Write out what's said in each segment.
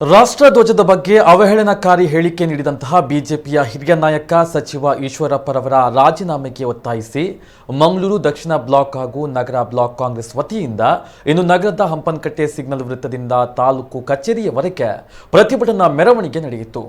ರಾಷ್ಟ್ರಧ್ವಜದ ಬಗ್ಗೆ ಅವಹೇಳನಕಾರಿ ಹೇಳಿಕೆ ನೀಡಿದಂತಹ ಬಿಜೆಪಿಯ ಹಿರಿಯ ನಾಯಕ ಸಚಿವ ಈಶ್ವರಪ್ಪರವರ ರಾಜೀನಾಮೆಗೆ ಒತ್ತಾಯಿಸಿ ಮಂಗಳೂರು ದಕ್ಷಿಣ ಬ್ಲಾಕ್ ಹಾಗೂ ನಗರ ಬ್ಲಾಕ್ ಕಾಂಗ್ರೆಸ್ ವತಿಯಿಂದ ಇನ್ನು ನಗರದ ಹಂಪನಕಟ್ಟೆ ಸಿಗ್ನಲ್ ವೃತ್ತದಿಂದ ತಾಲೂಕು ಕಚೇರಿಯವರೆಗೆ ಪ್ರತಿಭಟನಾ ಮೆರವಣಿಗೆ ನಡೆಯಿತು.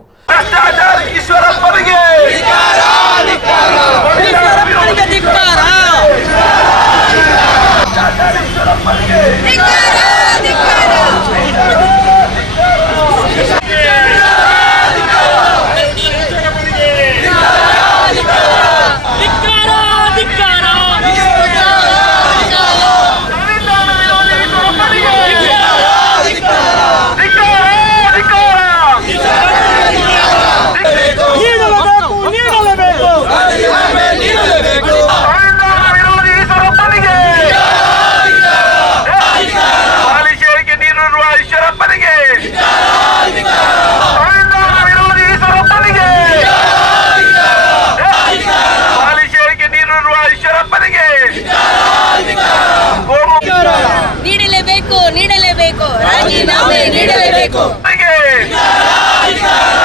ನೀಡಲೇಬೇಕು ರಾಜೀನಾಮೆ ನೀಡಲೇಬೇಕು.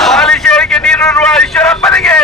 ಪಾಲಿಶೇರಿಗೆ ನೀಡಿರುವ ಈಶ್ವರಪ್ಪನಿಗೆ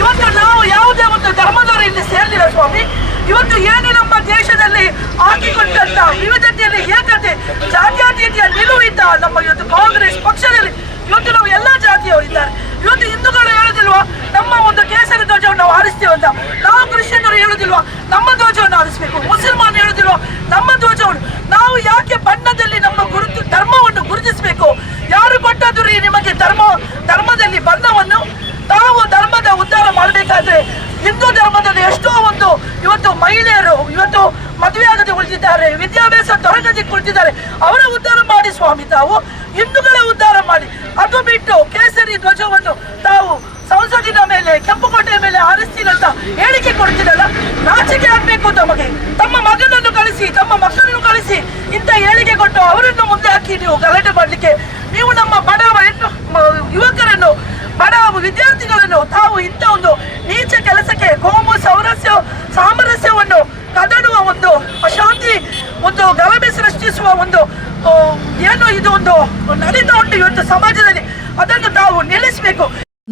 ಇವತ್ತು ನಾವು ಯಾವುದೇ ಒಂದು ಧರ್ಮದವರು ಇಲ್ಲಿ ಸೇರಿಲ್ಲ ಸ್ವಾಮಿ. ಇವತ್ತು ಏನು ನಮ್ಮ ದೇಶದಲ್ಲಿ ಹಾಕಿಕೊಂಡಂತ ವಿವಿಧತೆಯಲ್ಲಿ ಏಕತೆ ಜಾತ್ಯತೀತ ನಿಲುವಿದ್ದ ನಮ್ಮ ಇವತ್ತು ಕಾಂಗ್ರೆಸ್ ಪಕ್ಷದಲ್ಲಿ ಇವತ್ತು ನಾವು ಎಲ್ಲಾ ಜಾತಿಯವರಿದ್ದಾರೆ. ಇವತ್ತು ಹಿಂದೂಗಳು ಹೇಳುದಿಲ್ವಾ ನಮ್ಮ ಒಂದು ಕೇಸರಿ ಧ್ವಜವನ್ನು ನಾವು ಹಾರಿಸ್ತೇವೆ ಅಂತ, ನಾವು ಕ್ರಿಶ್ಚಿಯನ್ನರು ಹೇಳುದಿಲ್ವಾ ನಮ್ಮ ಧ್ವಜವನ್ನು ಹಾರಿಸಬೇಕು, ಮುಸಲ್ಮಾನ್ ಹೇಳುದಿಲ್ವಾ ನಮ್ಮ ಧ್ವಜವನ್ನು. ನಾವು ಯಾಕೆ ಬಣ್ಣದಲ್ಲಿ ನಮ್ಮ ಧರ್ಮವನ್ನು ಗುರುತಿಸಬೇಕು? ಯಾರು ಕೊಟ್ಟದ್ದು ನಿಮಗೆ ಧರ್ಮದಲ್ಲಿ ಬಣ್ಣವನ್ನು? ನಾವು ಧರ್ಮದ ಉದ್ಧಾರ ಮಾಡಬೇಕಾದ್ರೆ ಹಿಂದೂ ಧರ್ಮದಲ್ಲಿ ಎಷ್ಟೋ ಒಂದು ಇವತ್ತು ಮಹಿಳೆಯರು ಇವತ್ತು ಮದುವೆ ಆಗದೆ ಉಳಿದಿದ್ದಾರೆ, ವಿದ್ಯಾಭ್ಯಾಸ ದೊರಕದೆ ಕುಳಿತಿದ್ದಾರೆ. ಅವರ ಉದ್ಧಾರ ಮಾಡಿ ಸ್ವಾಮಿ, ತಾವು ಹಿಂದೂಗಳ ಉದ್ಧಾರ ಮಾಡಿ. ಅದು ಬಿಟ್ಟು ಕೇಸರಿ ಧ್ವಜವನ್ನು ತಾವು ಸಂಸದಿನ ಮೇಲೆ ಕೆಂಪುಕೋಟೆಯ ಮೇಲೆ ಹಾರಿಸ್ತೀನಿ ಅಂತ ಹೇಳಿಕೆ ಕೊಡ್ತಿರಲ್ಲ, ನಾಚಿಕೆ ಆಗ್ಬೇಕು ತಮಗೆ. ತಮ್ಮ ಮಗನನ್ನು ಕಳಿಸಿ, ತಮ್ಮ ಮಕ್ಕಳನ್ನು ಕಳಿಸಿ ಇಂಥ ಹೇಳಿಕೆ ಕೊಟ್ಟು ಅವರನ್ನು ಮುಂದೆ ಹಾಕಿ ನೀವು ಗಲಾಟೆ ಮಾಡಲಿಕ್ಕೆ. ನೀವು ನಮ್ಮ ಬಡ ಯುವಕರನ್ನು, ಬಡ ವಿದ್ಯಾರ್ಥಿಗಳನ್ನು ತಾವು ಇಂಥ ಒಂದು ನೀಚ ಕೆಲಸಕ್ಕೆ, ಕೋಮು ಸಾಮರಸ್ಯವನ್ನು ಕದಡುವ ಒಂದು ಅಶಾಂತಿ, ಒಂದು ಗಲಭೆ ಸೃಷ್ಟಿಸುವ ಒಂದು ಏನು ಇದು ಒಂದು ನಡೀತಾ ಉಂಟು ಇವತ್ತು ಸಮಾಜದಲ್ಲಿ, ಅದನ್ನು ತಾವು ನಿಲ್ಲಿಸಬೇಕು.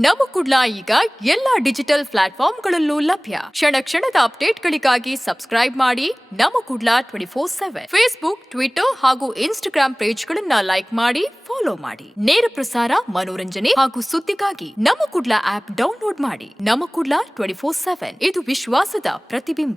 ನಮ್ಮ ಕುಡ್ಲ ಈಗ ಎಲ್ಲಾ ಡಿಜಿಟಲ್ ಪ್ಲಾಟ್ಫಾರ್ಮ್ಗಳಲ್ಲೂ ಲಭ್ಯ. ಕ್ಷಣ ಕ್ಷಣದ ಅಪ್ಡೇಟ್ಗಳಿಗಾಗಿ ಸಬ್ಸ್ಕ್ರೈಬ್ ಮಾಡಿ ನಮ್ಮ ಕುಡ್ಲ 24/7 ಫೇಸ್ಬುಕ್, ಟ್ವಿಟರ್ ಹಾಗೂ ಇನ್ಸ್ಟಾಗ್ರಾಂ ಪೇಜ್ಗಳನ್ನ ಲೈಕ್ ಮಾಡಿ, ಫಾಲೋ ಮಾಡಿ. ನೇರ ಪ್ರಸಾರ, ಮನೋರಂಜನೆ ಹಾಗೂ ಸುದ್ದಿಗಾಗಿ ನಮ್ಮ ಕುಡ್ಲ ಆಪ್ ಡೌನ್ಲೋಡ್ ಮಾಡಿ. ನಮ್ಮ ಕುಡ್ಲ 24/7 ಇದು ವಿಶ್ವಾಸದ ಪ್ರತಿಬಿಂಬ.